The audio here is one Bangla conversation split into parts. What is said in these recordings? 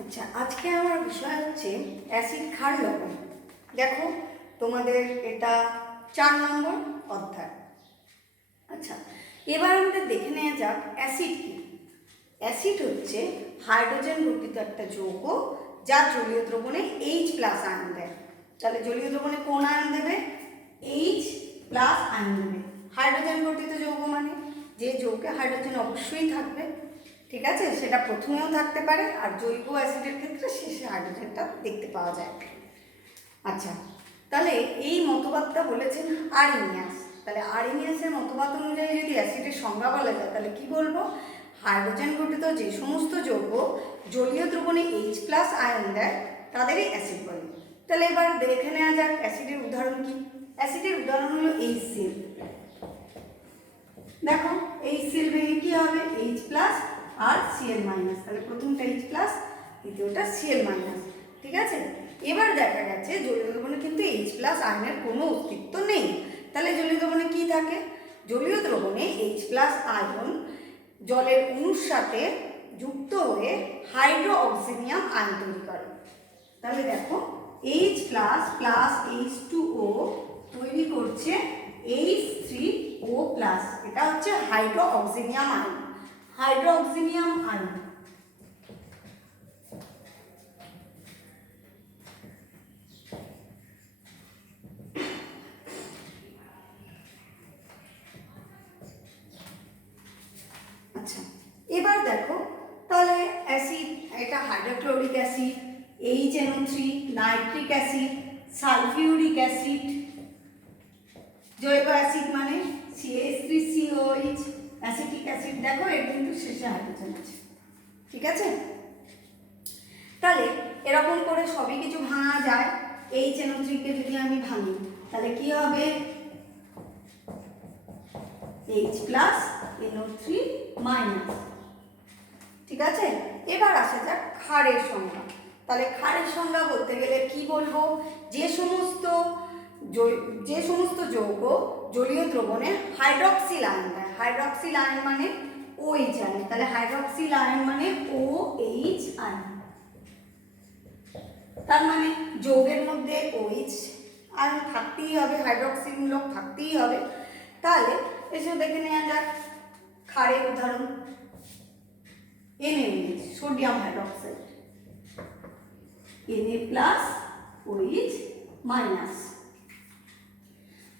আচ্ছা, আজকে আমার বিষয় হচ্ছে অ্যাসিড ক্ষার লবণ। দেখো তোমাদের এটা 4 নম্বর অধ্যায়। আচ্ছা, এবার আমাদের দেখে নেওয়া যাক অ্যাসিড কি। অ্যাসিড হচ্ছে হাইড্রোজেন গঠিত একটা যৌগ যা জলীয় দ্রবণে H+ আয়ন দেয়। তাহলে জলীয় দ্রবণে কোন আয়ন দেবে? H+ আয়ন দেবে। হাইড্রোজেন গঠিত যৌগ মানে যে যৌগে হাইড্রোজেন অবশ্যই থাকবে, ঠিক আছে? সেটা প্রথমেও থাকতে পারে, আর জৈব অ্যাসিডের ক্ষেত্রে শেষে হাইড্রোজেনটা দেখতে পাওয়া যায়। আচ্ছা, তাহলে এই মতবাদটা বলেছেন আরিনিয়াস। তাহলে আরিনিয়াসের মতবাদ অনুযায়ী যদি অ্যাসিডের সংজ্ঞা বলা যায় তাহলে কি বলবো? হাইড্রোজেন গঠিত যে সমস্ত যৌগ জলীয় দ্রবণে H+ আয়ন দেয় তাদেরই অ্যাসিড বলে। তাহলে এবার দেখে নেওয়া যাক অ্যাসিডের উদাহরণ কি। অ্যাসিডের উদাহরণ হলো HCl। দেখো HCl ভেঙে কি হবে? H+ আর Cl-। তাহলে প্রথমটা H+, দ্বিতীয়টা Cl-। ঠিক আছে? এবার দেখা গেছে জলীয় দ্রবণে কিন্তু H+ আয়নের কোনো অস্তিত্ব নেই। তাহলে জলীয় দ্রবণে কি থাকে? জলীয় দ্রবণে H+ আয়ন জলের অণুর সাথে যুক্ত হয়ে হাইড্রোঅক্সিনিয়াম আয়ন তৈরি করে। তাহলে দেখো H+ প্লাস H2O তৈরি করছে H3O+। এটা হচ্ছে হাইড্রোঅক্সিনিয়াম আয়ন। হাইড্রোঅক্সিনিয়াম আয়ন আচ্ছা, এবার দেখো তাহলে অ্যাসিড, এটা hydrochloric acid, HNO3, nitric acid, sulphuric acid. জৈব অ্যাসিড মানে CH3COH, অ্যাসিটিক অ্যাসিড। দেখো এর কিন্তু শেষে হাইড্রোজেন আছে, ঠিক আছে? তাহলে এরকম করে সবই কিছু ভাঙা যায়। HNO3 কে যদি আমি ভাঙি তাহলে কি হবে? H+NO3-। ঠিক আছে? এবার আসা যাক ক্ষারের সংজ্ঞা। তাহলে ক্ষারের সংজ্ঞা বলতে গেলে কি বলবো? যে সমস্ত যৌগ জলীয় দ্রবণে হাইড্রক্সিল আয়ন দেয়। হাইড্রক্সিল আয়ন মানে OH আয়ন। তাহলে হাইড্রক্সিল আয়ন মানে OH আয়ন। তার মানে যৌগের মধ্যে OH আয়ন থাকতেই হবে, হাইড্রক্সিল মূলক থাকতেই হবে। তাহলে এসে দেখে নেওয়া যাক ক্ষারের উদাহরণ। NaOH, sodium hydroxide, Na+OH-।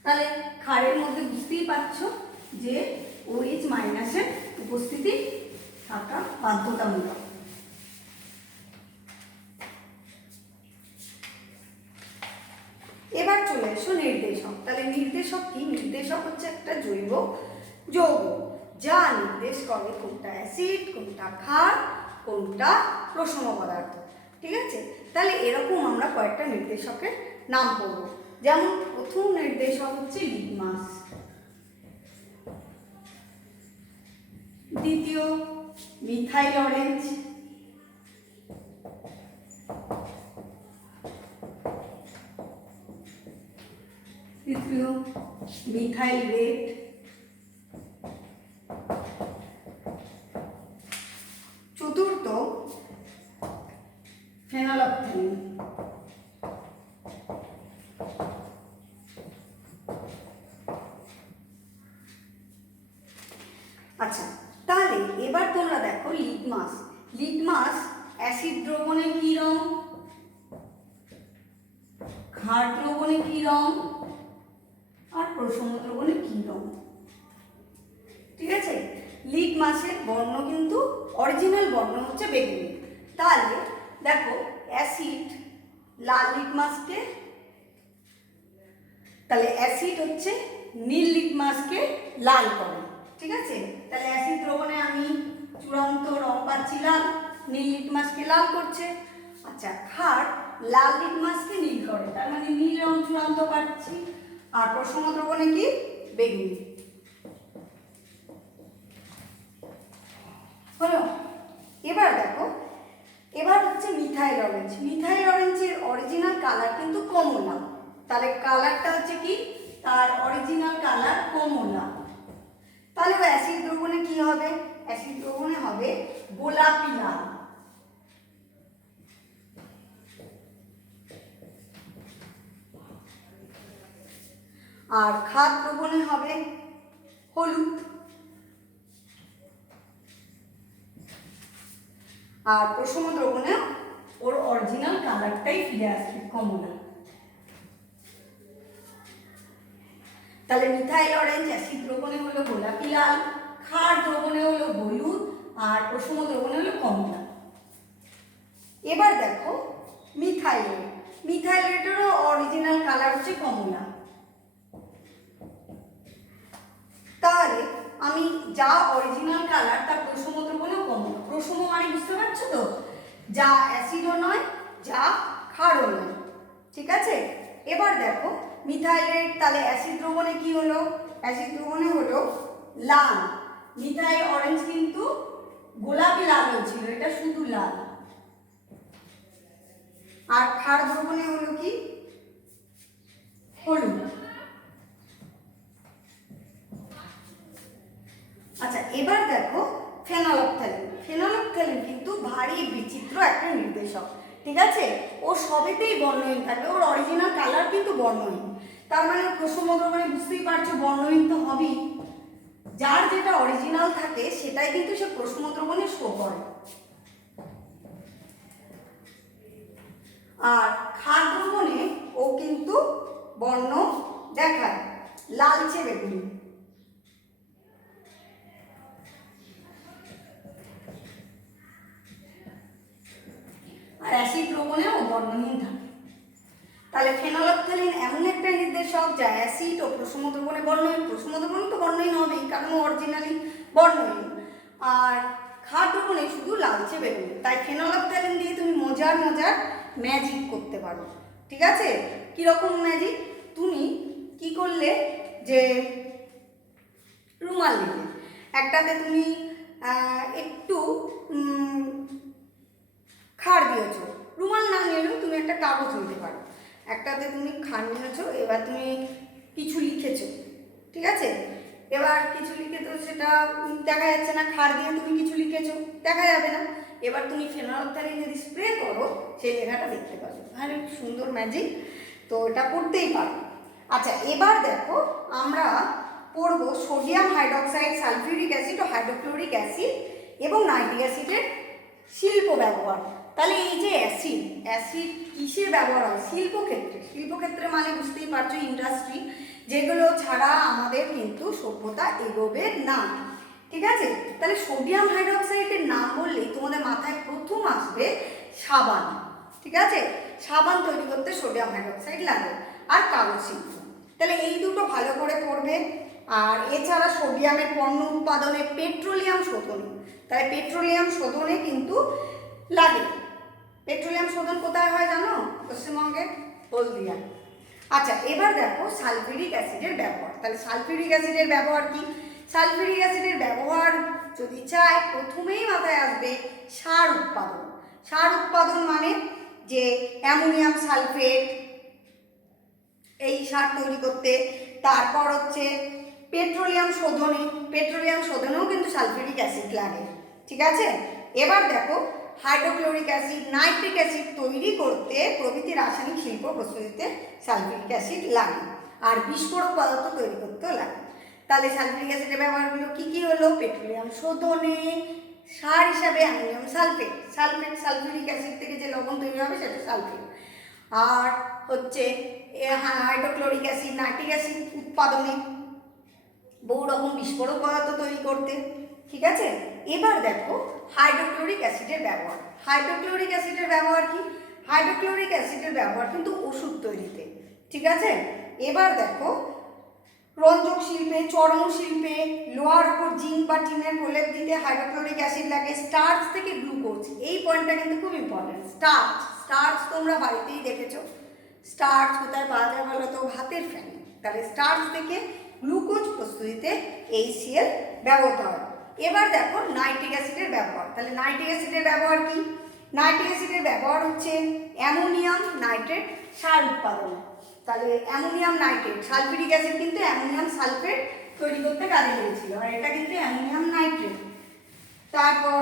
তাহলে ক্ষারের মধ্যে বুঝতেই পারছো যে OH- এর উপস্থিতি থাকা বাধ্যতামূলক। এবার চলে এসো নির্দেশক। তাহলে নির্দেশক কি? নির্দেশক হচ্ছে একটা জৈব যৌগ যা নির্দেশ করে কোনটা অ্যাসিড, কোনটা ক্ষার, কোনটা প্রশম পদার্থ। ঠিক আছে? তাহলে এরকম আমরা কয়েকটা নির্দেশকের নাম করব। যেমন প্রথম নির্দেশক হচ্ছে লিটমাস, দ্বিতীয় মিথাইল অরেঞ্জ, তৃতীয় মিথাইল রেড, চতুর্থ ফেনলফথেলিন। আচ্ছা, তাহলে এবার তোমরা দেখো লিটমাস। লিটমাস অ্যাসিড দ্রবণে কি রং, ক্ষার দ্রবণে কি রং, আর প্রশম দ্রবণে কি রং। ঠিক আছে? লিটমাসের বর্ণ কিন্তু অরিজিনাল বর্ণ হচ্ছে বেগুনি। তাহলে দেখো অ্যাসিড লাল লিটমাসকে, তাহলে অ্যাসিড হচ্ছে নীল লিটমাসকে লাল করে। ঠিক আছে? তাহলে অ্যাসিড দ্রবণে আমি চূড়ান্ত রং পাচ্ছি লাল, নীল লিটমাসকে লাল করছে। আচ্ছা, ক্ষার লাল লিটমাসকে নীল করে, তার মানে নীল রং চূড়ান্ত পাচ্ছি। আর প্রশম দ্রবণে কি? বেগুনি। হলো? এবার দেখো, এবার হচ্ছে মিথাইল অরেঞ্জ। মিথাইল অরেঞ্জের অরিজিনাল কালার কিন্তু কমলা। তাহলে কালারটা হচ্ছে কি? তার অরিজিনাল কালার কমলা। তাহলে অ্যাসিড দ্রবণে কি হবে? অ্যাসিড দ্রবণে হবে গোলাপি লাল। আর খাদ দ্রবণে হবে হলুদ, আর প্রশম দ্রবণে ওর অরিজিনাল কালারটাই ফিরে আসবে, কমলা। তাহলে মিথাইল অরেঞ্জ অ্যাসিড দ্রবণে হলো গোলাপি লাল, ক্ষার দ্রবণে হলো হলুদ, আর প্রশম দ্রবণে হলো কমলা। এবার দেখো মিথাইলেট, মিথাইলেটেরও অরিজিনাল কালার হচ্ছে কমলা। তাহলে আমি যা অরিজিনাল কালার তার প্রশম দ্রবণেও কমলা। প্রশম মানে বুঝতে পারছো তো, যা অ্যাসিডও নয় যা ক্ষারও নয়, ঠিক আছে। এবার দেখো মিথাইলেট, তাহলে অ্যাসিড দ্রবণে কি হলো, অ্যাসিড দ্রবণে হলো লাল। মিথাইল অরেঞ্জ কিন্তু গোলাপি লাল হয়েছিল, এটা শুধু লাল। আর ক্ষার দ্রবণে হলো কি হলুদ। আচ্ছা এবার দেখো ফেনলফথ্যালিন। ফেনলফথ্যালিন কিন্তু ভারী বিচিত্র একটা নির্দেশক, ঠিক আছে। ও সবেতেই বর্ণহীন থাকবে, ওর অরিজিনাল কালার কিন্তু বর্ণহীন। তার মানে প্রশম দ্রবণে বুঝতেই পারছো বর্ণহীন তো হবেই, যার যেটা অরিজিনাল থাকে সেটাই কিন্তু সে প্রশম দ্রবণে শো করে। আর ক্ষার দ্রবণে ও কিন্তু বর্ণ দেখায় লালচে বেগুনি। আর অ্যাসিড দ্রবণেও বর্ণহীন থাকে। তাহলে ফেনলফথ্যালিন এমন একটা নির্দেশক যা অ্যাসিড ও প্রশম দ্রবণে বর্ণহীন। প্রশম দ্রবণে তো বর্ণহীন হবেই, কারণ অরিজিনালি বর্ণহীন। আর ক্ষার দ্রবণে শুধু লালচে বেগুনি। তাই ফেনলফথ্যালিন দিয়ে তুমি মজার মজার ম্যাজিক করতে পারো, ঠিক আছে। কীরকম ম্যাজিক? তুমি কি করলে, যে রুমাল নিলে, একটাতে তুমি একটু ক্ষার দিয়েছ, রুমাল না নিলেও তুমি একটা কাগজ নিতে পারো, একটাতে তুমি ক্ষার নিয়েছো, এবার তুমি কিছু লিখেছো, ঠিক আছে। এবার কিছু লিখে তো সেটা দেখা যাচ্ছে না, ক্ষার দিয়ে তুমি কিছু লিখেছো, দেখা যাবে না। এবার তুমি ফেনলফথ্যালিন যদি স্প্রে করো সেই লেখাটা দেখতে পাবে। ভালো সুন্দর ম্যাজিক, তো এটা করতেই পারো। আচ্ছা এবার দেখো আমরা পড়বো সোডিয়াম হাইড্রোক্সাইড, সালফিউরিক অ্যাসিড ও হাইড্রোক্লোরিক অ্যাসিড এবং নাইট্রিক অ্যাসিডের শিল্প ব্যবহার। তাহলে এই যে অ্যাসিড, অ্যাসিড কিসের ব্যবহার হয়? শিল্পক্ষেত্রে। শিল্পক্ষেত্রে মানে বুঝতেই পারছো ইন্ডাস্ট্রি, যেগুলো ছাড়া আমাদের কিন্তু সভ্যতা এগোবে না, ঠিক আছে। তাহলে সোডিয়াম হাইড্রোক্সাইডের নাম বললেই তোমাদের মাথায় প্রথম আসবে সাবান, ঠিক আছে। সাবান তৈরি করতে সোডিয়াম হাইড্রোক্সাইড লাগে, আর কাগজ শিল্প। তাহলে এই দুটো ভালো করে পড়বে। আর এছাড়া সোডিয়ামের পণ্য উৎপাদনে পেট্রোলিয়াম শোধনে, তাই পেট্রোলিয়াম শোধনে কিন্তু লাগে। পেট্রোলিয়াম শোধন কোথায় হয় জানো? পশ্চিমবঙ্গে হলদিয়া। আচ্ছা এবার দেখো সালফিউরিক অ্যাসিডের ব্যবহার। তাহলে সালফিউরিক অ্যাসিডের ব্যবহার কি? সালফিউরিক অ্যাসিডের ব্যবহার যদি চাই, প্রথমেই মাথায় আসবে সার উৎপাদন। সার উৎপাদন মানে যে অ্যামোনিয়াম সালফেট, এই সার তৈরি করতে। তারপর হচ্ছে পেট্রোলিয়াম শোধনে, পেট্রোলিয়াম শোধনেও কিন্তু সালফিউরিক অ্যাসিড লাগে, ঠিক আছে। এবার দেখো হাইড্রোক্লোরিক অ্যাসিড, নাইট্রিক অ্যাসিড তৈরি করতে প্রভৃতি রাসায়নিক শিল্প প্রস্তুতিতে সালফিউরিক অ্যাসিড লাগে। আর বিস্ফোরক পদার্থ তৈরি করতেও লাগে। তাহলে সালফিউরিক অ্যাসিডের ব্যবহারগুলো কী কী হলো? পেট্রোলিয়াম শোধনে, সার হিসাবে অ্যামোনিয়াম সালফেট, সালফিউরিক অ্যাসিড থেকে যে লবণ তৈরি হবে সেটা সালফেট। আর হচ্ছে হাইড্রোক্লোরিক অ্যাসিড, নাইট্রিক অ্যাসিড উৎপাদনে, বহু রকম বিস্ফোরক পদার্থ তৈরি করতে, ঠিক আছে। এবার দেখো হাইড্রোক্লোরিক অ্যাসিডের ব্যবহার। হাইড্রোক্লোরিক অ্যাসিডের ব্যবহার কি? হাইড্রোক্লোরিক অ্যাসিডের ব্যবহার কিন্তু ওষুধ তৈরিতে, ঠিক আছে। এবার দেখো রঞ্জক শিল্পে, চর্ম শিল্পে, লোহার উপর জিঙ্ক বা টিনের প্রলেপ দিতে হাইড্রোক্লোরিক অ্যাসিড লাগে। স্টার্চ থেকে গ্লুকোজ, এই পয়েন্টটা কিন্তু খুব ইম্পর্টেন্ট। স্টার্চ, স্টার্চ তোমরা বাড়িতেই দেখেছো। স্টার্চ কোথায় পাওয়া যায় বলো তো? ভাতের ফ্যানে। তাহলে স্টার্চ থেকে গ্লুকোজ প্রস্তুতিতে HCl ব্যবহৃত হয়। এবার দেখো নাইট্রিক অ্যাসিডের ব্যবহার। তাহলে নাইট্রিক অ্যাসিডের ব্যবহার কি? নাইট্রিক অ্যাসিডের ব্যবহার হচ্ছে অ্যামোনিয়াম নাইট্রেট সার উৎপাদন। তাহলে অ্যামোনিয়াম নাইট্রেট, সালফিউরিক অ্যাসিড কিন্তু অ্যামোনিয়াম সালফেট তৈরি করতে কাজে লেগেছিল, আর এটা কিন্তু অ্যামোনিয়াম নাইট্রেট। তারপর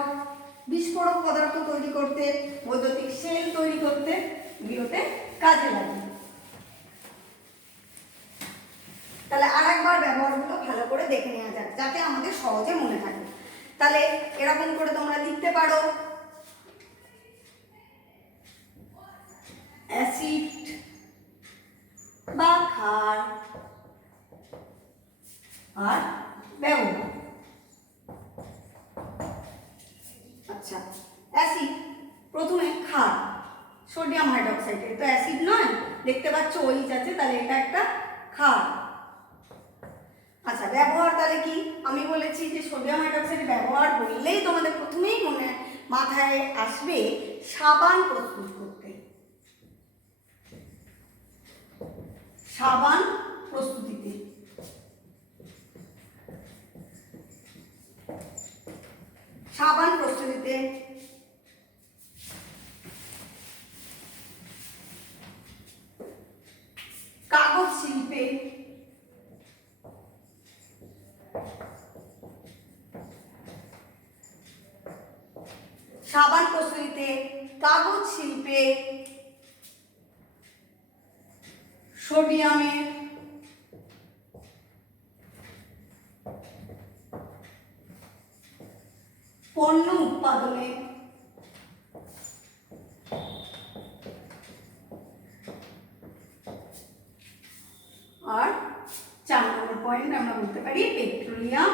বিস্ফোরক পদার্থ তৈরি করতে, বৈদ্যুতিক সেল তৈরি করতে এগুলোতে কাজে লাগে। তাহলে আরেকবার ব্যবহারগুলো ভালো করে দেখে নেওয়া যাক যাতে আমাদের সহজে মনে থাকে। তাহলে এরকম করে তোমরা লিখতে পারো, অ্যাসিড বা ক্ষার আর ব্যবহার। আচ্ছা, অ্যাসিড প্রথমে ক্ষার, সোডিয়াম হাইড্রোক্সাইড, এটা অ্যাসিড নয়, দেখতে পাচ্ছ ওইচ আছে, তাহলে এটা একটা ক্ষার। আচ্ছা, ব্যবহার তাহলে কি? আমি বলেছি যে সোডিয়াম হাইড্রোক্সাইড ব্যবহার বললেই তোমাদের প্রথমেই মাথায় আসবে সাবান প্রস্তুত করতে। সাবান প্রস্তুতিতে কাগজ শিল্পে, সাবান প্রস্তুতিতে, কাগজ শিল্পে সোডিয়ামের পণ্য উৎপাদনে আর 4 নম্বর পয়েন্ট আমরা বলতে পারি পেট্রোলিয়াম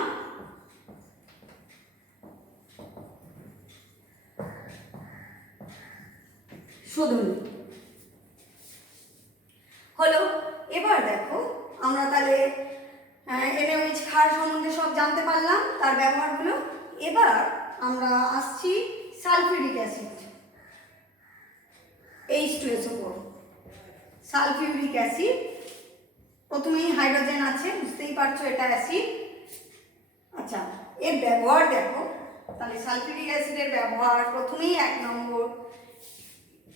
শোধন হলো। এবার দেখো আমরা তাহলে NaOH ক্ষার সম্বন্ধে সব জানতে পারলাম, তার ব্যবহারগুলো। এবার আমরা আসছি sulphuric acid, H2SO4। Sulphuric acid, প্রথমেই হাইড্রোজেন আছে, বুঝতেই পারছো এটা অ্যাসিড। আচ্ছা, এর ব্যবহার দেখো, তাহলে সালফিউরিক অ্যাসিডের ব্যবহার প্রথমেই 1 নম্বর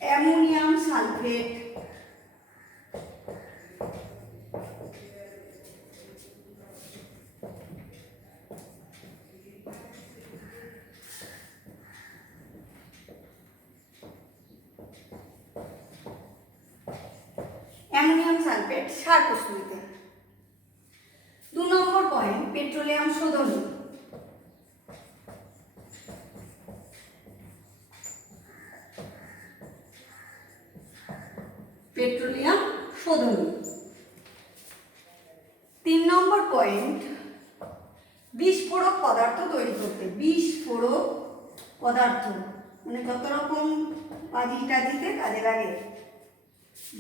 অ্যামোনিয়াম সালফেট, অ্যামোনিয়াম সালফেট সার প্রস্তুতিতে। 2 নম্বর পয়েন্ট পেট্রোলিয়াম শোধনী, পেট্রোলিয়াম শোধনী। 3 নম্বর পয়েন্ট বিস্ফোরক পদার্থ তৈরি করতে। বিস্ফোরক পদার্থ মানে যত রকম বাজি টাজিতে কাজে লাগে,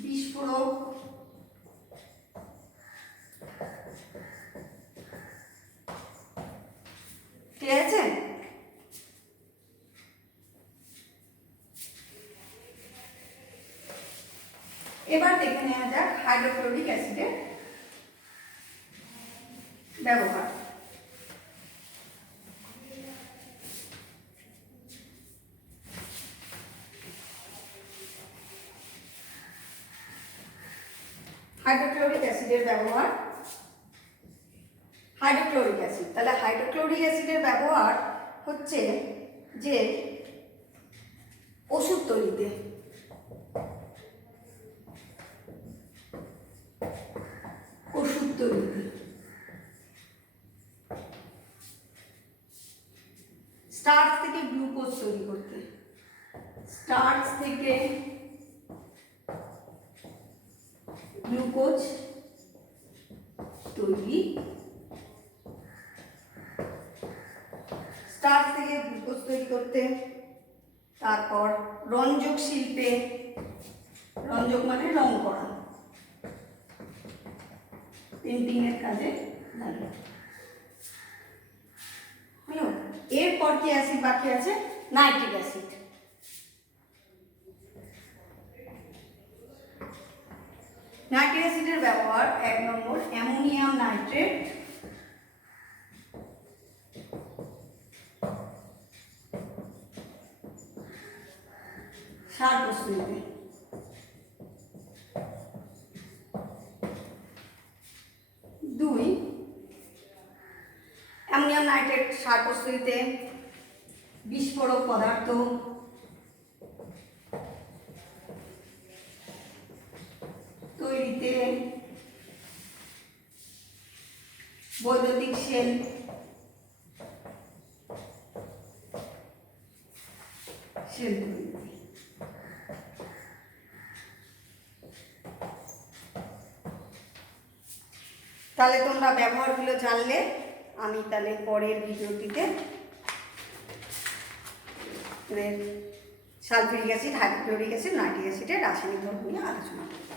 বিস্ফোরক ঠিক আছে। এবার দেখে নেওয়া যাক হাইড্রোক্লোরিক অ্যাসিডের ব্যবহার। হাইড্রোক্লোরিক অ্যাসিডের ব্যবহার, হাইড্রোক্লোরিক অ্যাসিড, তাহলে হাইড্রোক্লোরিক অ্যাসিডের ব্যবহার হচ্ছে যে ওষুধ তৈরিতে, ওষুধ তৈরিতে, স্টার্চ থেকে গ্লুকোজ তৈরি করতে, স্টার্চ থেকে গ্লুকোজ তৈরি, স্টার্চ থেকে গ্লুকোজ তৈরি করতে। তারপর রঞ্জক শিল্পে, রঞ্জক মানে রং করা, পেন্টিং এর কাজে লাগে। হলো, এরপর কি অ্যাসিড বাকি আছে? Nitric acid. নাইট্রিক অ্যাসিডের ব্যবহার 1 নম্বর অ্যামোনিয়াম নাইট্রেট, সার প্রস্তুতিতে। 2 অ্যামোনিয়াম নাইট্রেট সার প্রস্তুতিতে, বিস্ফোরক পদার্থ তৈরিতে বৈদ্যুতিক সেল, সেল তৈরি। তাহলে তোমরা ব্যবহারগুলো জানলে। আমি তাহলে পরের ভিডিওটিতে sulphuric acid, hydrochloric acid, nitric অ্যাসিডের রাসায়নিক ধর্ম নিয়ে আলোচনা করব।